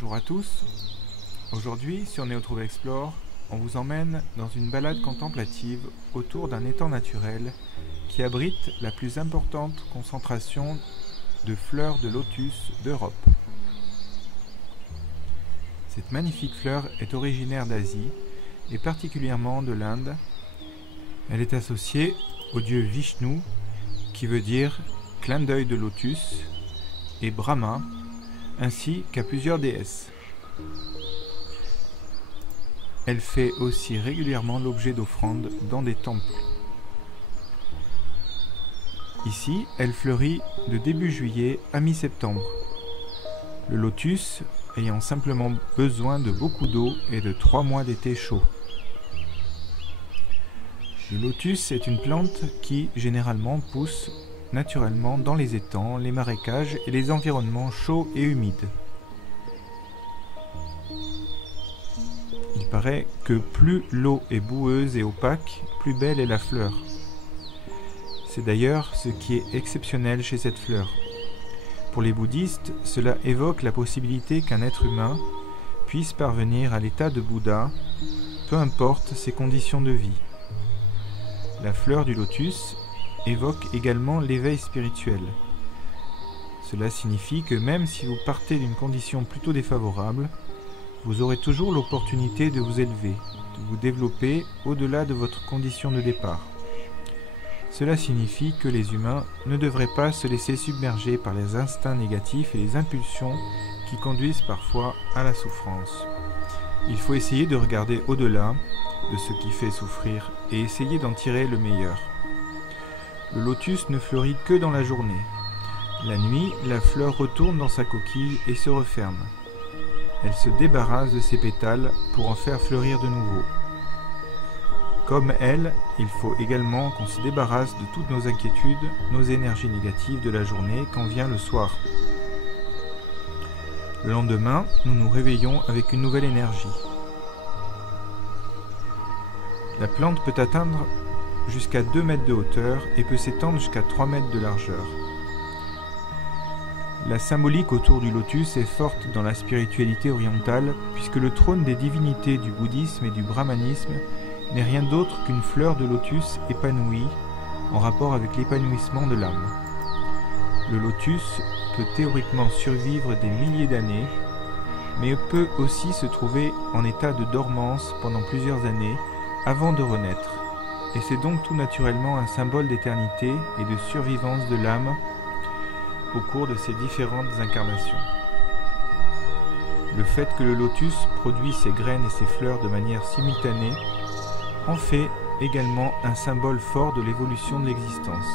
Bonjour à tous. Aujourd'hui, sur Néotrouve Explore, on vous emmène dans une balade contemplative autour d'un étang naturel qui abrite la plus importante concentration de fleurs de lotus d'Europe. Cette magnifique fleur est originaire d'Asie et particulièrement de l'Inde. Elle est associée au dieu Vishnu, qui veut dire clin d'œil de lotus, et Brahma, ainsi qu'à plusieurs déesses. Elle fait aussi régulièrement l'objet d'offrandes dans des temples. Ici, elle fleurit de début juillet à mi-septembre. Le lotus ayant simplement besoin de beaucoup d'eau et de 3 mois d'été chaud. Le lotus est une plante qui, généralement, pousse naturellement dans les étangs, les marécages et les environnements chauds et humides. Il paraît que plus l'eau est boueuse et opaque, plus belle est la fleur. C'est d'ailleurs ce qui est exceptionnel chez cette fleur. Pour les bouddhistes, cela évoque la possibilité qu'un être humain puisse parvenir à l'état de Bouddha, peu importe ses conditions de vie. La fleur du lotus évoque également l'éveil spirituel. Cela signifie que même si vous partez d'une condition plutôt défavorable, vous aurez toujours l'opportunité de vous élever, de vous développer au-delà de votre condition de départ. Cela signifie que les humains ne devraient pas se laisser submerger par les instincts négatifs et les impulsions qui conduisent parfois à la souffrance. Il faut essayer de regarder au-delà de ce qui fait souffrir et essayer d'en tirer le meilleur. Le lotus ne fleurit que dans la journée. La nuit, la fleur retourne dans sa coquille et se referme. Elle se débarrasse de ses pétales pour en faire fleurir de nouveau. Comme elle, il faut également qu'on se débarrasse de toutes nos inquiétudes, nos énergies négatives de la journée quand vient le soir. Le lendemain, nous nous réveillons avec une nouvelle énergie. La plante peut atteindre jusqu'à 2 mètres de hauteur et peut s'étendre jusqu'à 3 mètres de largeur. La symbolique autour du lotus est forte dans la spiritualité orientale, puisque le trône des divinités du bouddhisme et du brahmanisme n'est rien d'autre qu'une fleur de lotus épanouie en rapport avec l'épanouissement de l'âme. Le lotus peut théoriquement survivre des milliers d'années, mais peut aussi se trouver en état de dormance pendant plusieurs années avant de renaître. Et c'est donc tout naturellement un symbole d'éternité et de survivance de l'âme au cours de ses différentes incarnations. Le fait que le lotus produit ses graines et ses fleurs de manière simultanée en fait également un symbole fort de l'évolution de l'existence.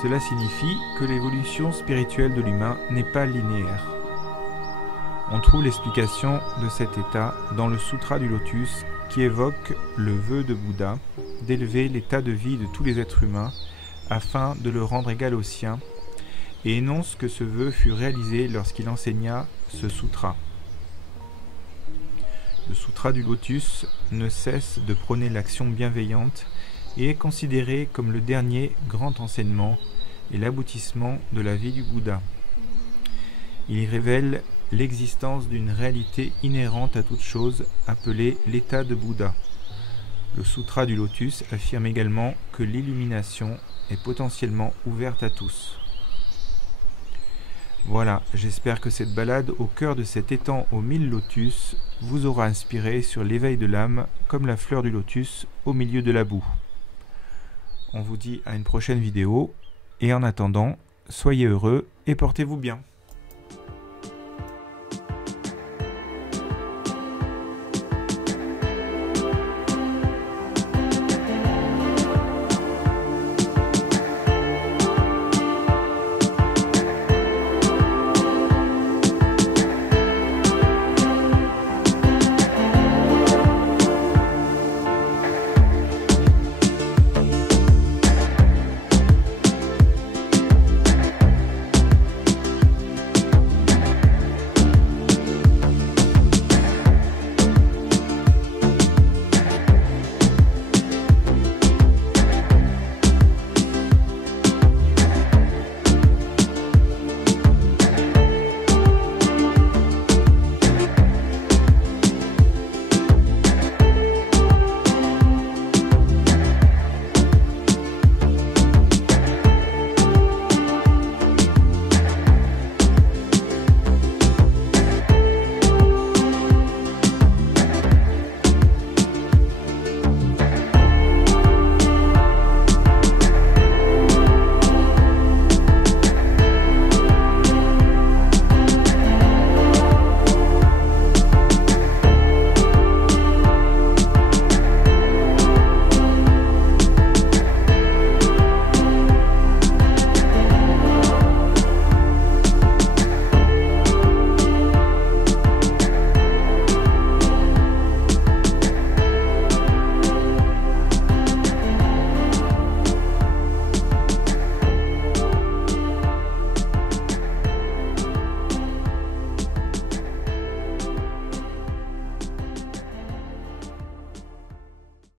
Cela signifie que l'évolution spirituelle de l'humain n'est pas linéaire. On trouve l'explication de cet état dans le Sutra du Lotus qui évoque le vœu de Bouddha d'élever l'état de vie de tous les êtres humains afin de le rendre égal au sien et énonce que ce vœu fut réalisé lorsqu'il enseigna ce sutra. Le Sutra du Lotus ne cesse de prôner l'action bienveillante et est considéré comme le dernier grand enseignement et l'aboutissement de la vie du Bouddha. Il y révèle l'existence d'une réalité inhérente à toute chose appelée l'état de Bouddha. Le Sutra du Lotus affirme également que l'illumination est potentiellement ouverte à tous. Voilà, j'espère que cette balade au cœur de cet étang aux 1000 lotus vous aura inspiré sur l'éveil de l'âme comme la fleur du lotus au milieu de la boue. On vous dit à une prochaine vidéo et en attendant, soyez heureux et portez-vous bien.